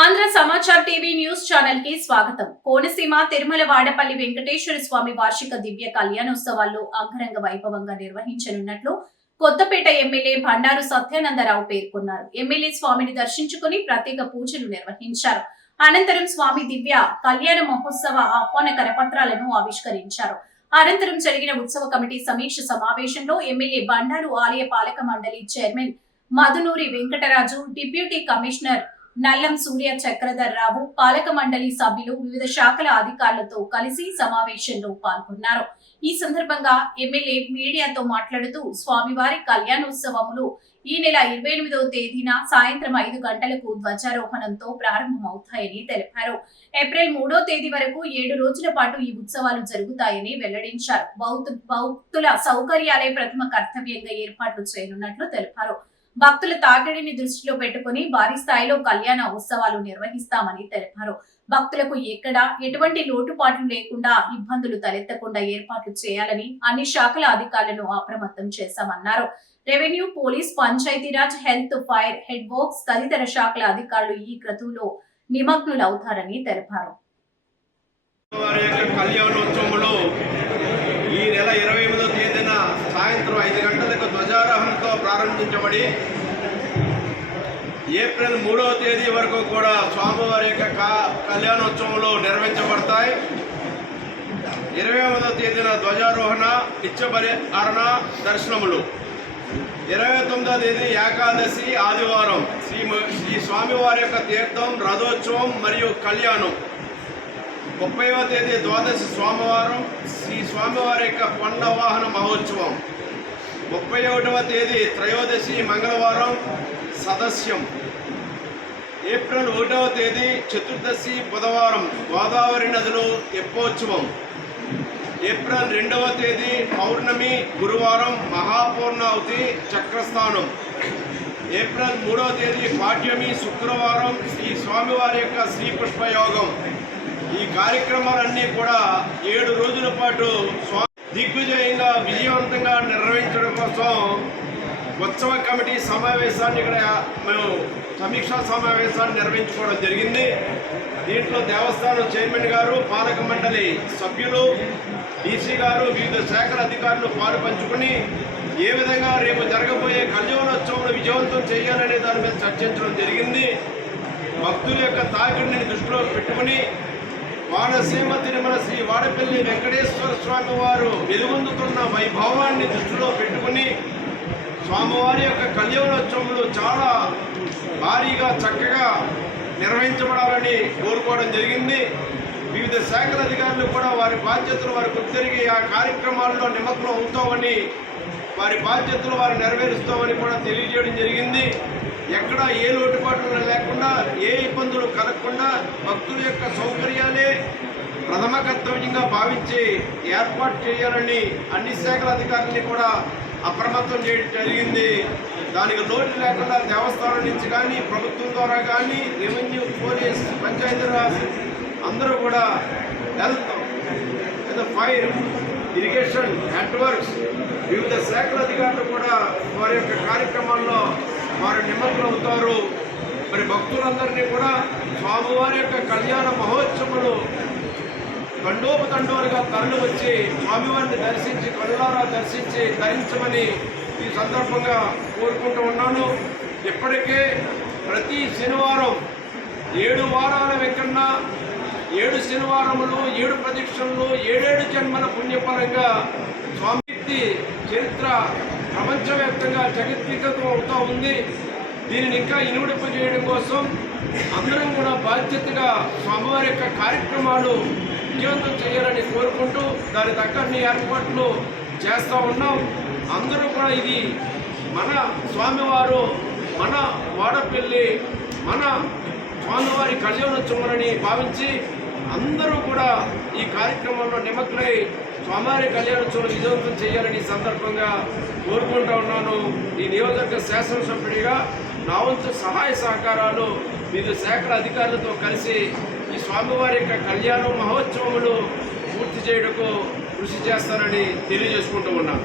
Andhra Samachar TV news channel కి స్వాగతం. కోనసీమ తిరుమల వాడపల్లి వెంకటేశ్వర స్వామి వార్షిక దివ్య కళ్యాణోత్సవాల్లో అంగరంగ వైభవంగా నిర్వహించనున్నట్లు కొత్తపేట ఎమ్మెల్యే బండారు సత్యానందరావు పేర్కొన్నారు. ఎమ్మెల్యే స్వామిని దర్శించుకుని ప్రత్యేక పూజలు నిర్వహించారు. అనంతరం స్వామి దివ్య కళ్యాణ మహోత్సవ ఆహ్వాన కరపత్రాలను ఆవిష్కరించారు. అనంతరం జరిగిన ఉత్సవ కమిటీ సమీక్ష సమావేశంలో ఎమ్మెల్యే బండారు ఆలయ పాలక మండలి chairman Madhunuri Venkataraju, deputy commissioner Nallam Surya Chakradhar Rao, పాలక మండలి సభ్యులు, వివిధ శాఖల అధికారులతో కలిసి సమావేశంలో పాల్గొన్నారు. ఈ సందర్భంగా ఎమ్మెల్యే మీడియాతో మాట్లాడుతూ స్వామివారి కళ్యాణోత్సవములు ఈ నెల 28వ తేదీన సాయంత్రం 5 గంటలకు ధ్వజారోహణంతో ప్రారంభమవుతాయని తెలిపారు. ఏప్రిల్ 3వ తేదీ వరకు 7 రోజుల పాటు ఈ ఉత్సవాలు జరుగుతాయని వెల్లడించారు. భక్తుల సౌకర్యాలే ప్రథమ కర్తవ్యంగా ఏర్పాట్లు చేయనున్నట్లు తెలిపారు. భక్తుల తాకిడిని దృష్టిలో పెట్టుకుని భారీ స్థాయిలో కళ్యాణ ఉత్సవాలు నిర్వహిస్తామని తెలిపారు. భక్తులకు ఎటువంటి లోటుపాట్లు లేకుండా, ఇబ్బందులు తలెత్తకుండా ఏర్పాట్లు చేయాలని అన్ని శాఖల అధికారులను అప్రమత్తం చేశామన్నారు. Revenue, police, Panchayati Raj, health, fire, head works తదితర శాఖల అధికారులు ఈ క్రతువులో నిమగ్నులవుతారని తెలిపారు. ఈ నెల 28వ తేదీన సాయంత్రం 5 గంటలకు ధ్వజారోహణంతో ప్రారంభించబడి ఏప్రిల్ 3వ తేదీ వరకు కూడా స్వామివారి యొక్క కళ్యాణోత్సవంలో నిర్వహించబడతాయి. 28వ తేదీన ధ్వజారోహణ, నిత్యబలిహరణ దర్శనములు, 29వ తేదీ ఏకాదశి ఆదివారం శ్రీ స్వామివారి యొక్క తీర్థం, రథోత్సవం మరియు కళ్యాణం, 30వ తేదీ ద్వాదశి సోమవారం శ్రీ స్వామివారి యొక్క కొండ వాహన మహోత్సవం, 31వ తేదీ త్రయోదశి మంగళవారం సదస్యం, ఏప్రిల్ 1వ తేదీ చతుర్దశి బుధవారం గోదావరి నదిలో తెప్పోత్సవం, ఏప్రిల్ 2వ తేదీ పౌర్ణమి గురువారం మహాపూర్ణావతి చక్రస్థానం, ఏప్రిల్ 3వ తేదీ పాడ్యమి శుక్రవారం శ్రీ స్వామివారి యొక్క శ్రీపుష్పయోగం. ఈ కార్యక్రమాలన్నీ కూడా 7 రోజుల పాటు దిగ్విజయంగా విజయవంతంగా నిర్వహించడం కోసం ఉత్సవ కమిటీ సమావేశాన్ని ఇక్కడ మేము సమీక్షా సమావేశాన్ని నిర్వహించుకోవడం జరిగింది. దీంట్లో దేవస్థానం చైర్మన్ గారు, పాలక మండలి సభ్యులు, డీసీ గారు, వివిధ శాఖల అధికారులు పాలు పంచుకుని ఏ విధంగా రేపు జరగబోయే కళ్యాణోత్సవం విజయవంతం చేయాలనే దాని మీద చర్చించడం జరిగింది. భక్తుల యొక్క తాకిడిని దృష్టిలో పెట్టుకుని కోనసీమ తిరుమల శ్రీ వాడపల్లి వెంకటేశ్వర స్వామి వారు వెలుగొందుతున్న వైభవాన్ని దృష్టిలో పెట్టుకుని స్వామివారి యొక్క కళ్యాణోత్సవములు చాలా భారీగా చక్కగా నిర్వహించబడాలని కోరుకోవడం జరిగింది. వివిధ శాఖల అధికారులు కూడా వారి బాధ్యతలు వారికి గుర్తిరిగి ఆ కార్యక్రమాల్లో నిమగ్నం అవుతామని, వారి బాధ్యతలు వారు నెరవేరుస్తామని కూడా తెలియజేయడం జరిగింది. ఎక్కడ ఏ లోటుపాట్లు లేకుండా, ఏ ఇబ్బందులు కలగకుండా భక్తుల యొక్క సౌకర్యాలే ప్రథమ కర్తవ్యంగా భావించి ఏర్పాటు చేయాలని అన్ని శాఖల అధికారులని కూడా అప్రమత్తం చేయడం జరిగింది. దానికి లోటు లేకుండా దేవస్థానం నుంచి కానీ, ప్రభుత్వం ద్వారా కానీ, రెవెన్యూ, పోలీస్, పంచాయతీరాజ్ అందరూ కూడా హెల్త్, ఫైర్, ఇరిగేషన్, నెట్వర్క్స్ వివిధ శాఖల అధికారులు కూడా వారి యొక్క కార్యక్రమాల్లో వారు నిమగ్నం అవుతారు. మరి భక్తులందరినీ కూడా స్వామివారి యొక్క కళ్యాణ మహోత్సవాలు తండోపతండోలుగా తరలి వచ్చి స్వామివారిని దర్శించి, కళ్ళారా దర్శించి ధరించమని ఈ సందర్భంగా కోరుకుంటూ ఉన్నాను. ఇప్పటికే ప్రతి శనివారం 7 వారాల వెంకన్న 7 శనివారములు, 7 ప్రదక్షిణలు, 7 జన్మల పుణ్యపరంగా స్వామి చరిత్ర ప్రపంచవ్యాప్తంగా జగద్విఖ్యాతం అవుతూ ఉంది. దీనిని ఇంకా ఇనుమడింప చేయడం కోసం అందరం కూడా బాధ్యతగా స్వామివారి యొక్క కార్యక్రమాలు విజయవంతం చేయాలని కోరుకుంటూ దాని తగ్గన్ని ఏర్పాట్లు చేస్తూ ఉన్నాం. అందరూ కూడా ఇది మన స్వామివారు, మన వాడపల్లి, మన స్వామివారి కళ్యాణోత్సవాలని భావించి అందరూ కూడా ఈ కార్యక్రమంలో నిమగ్నై స్వామివారి కళ్యాణోత్సవం విజయవంతం చేయాలని సందర్భంగా కోరుకుంటూ ఉన్నాను. ఈ నియోజకవర్గ శాసనసభ్యుడిగా నా వంతు సహాయ సహకారాలు వివిధ శాఖల అధికారులతో కలిసి ఈ స్వామివారి యొక్క కళ్యాణ మహోత్సవములు పూర్తి చేయడానికి కృషి చేస్తానని తెలియజేసుకుంటూ ఉన్నాను.